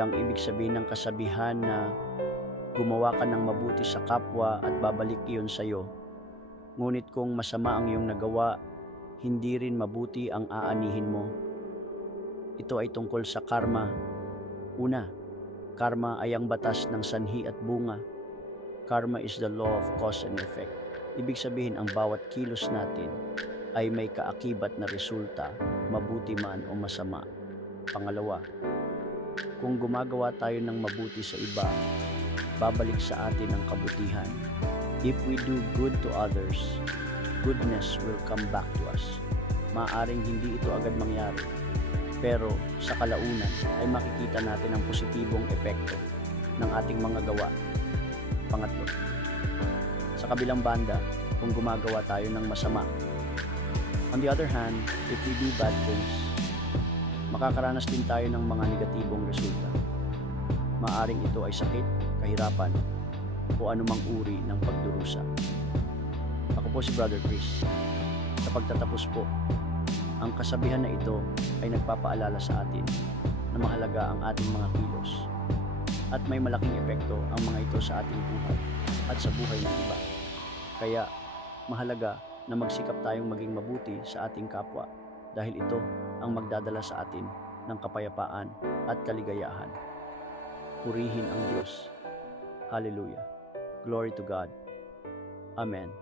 ay ang ibig sabihin ng kasabihan na gumawa ka ng mabuti sa kapwa at babalik iyon sa iyo. Ngunit kung masama ang iyong nagawa, hindi rin mabuti ang aanihin mo. Ito ay tungkol sa karma. Una, karma ay ang batas ng sanhi at bunga. Karma is the law of cause and effect. Ibig sabihin ang bawat kilos natin ay may kaakibat na resulta, mabuti man o masama. Pangalawa, kung gumagawa tayo ng mabuti sa iba, babalik sa atin ang kabutihan. If we do good to others, goodness will come back to us. Maaaring hindi ito agad mangyari, pero sa kalaunan ay makikita natin ang positibong epekto ng ating mga gawa. Pangatlo, sa kabilang banda, kung gumagawa tayo ng masama. On the other hand, if we do bad things, makakaranas din tayo ng mga negatibong resulta. Maaaring ito ay sakit, kahirapan, o anumang uri ng pagdurusa. Ako po si Brother Chris. Sa pagtatapos po, ang kasabihan na ito ay nagpapaalala sa atin na mahalaga ang ating mga kilos at may malaking epekto ang mga ito sa ating buhay at sa buhay ng iba. Kaya, mahalaga na magsikap tayong maging mabuti sa ating kapwa dahil ito ang magdadala sa atin ng kapayapaan at kaligayahan. Purihin ang Diyos. Hallelujah. Glory to God. Amen.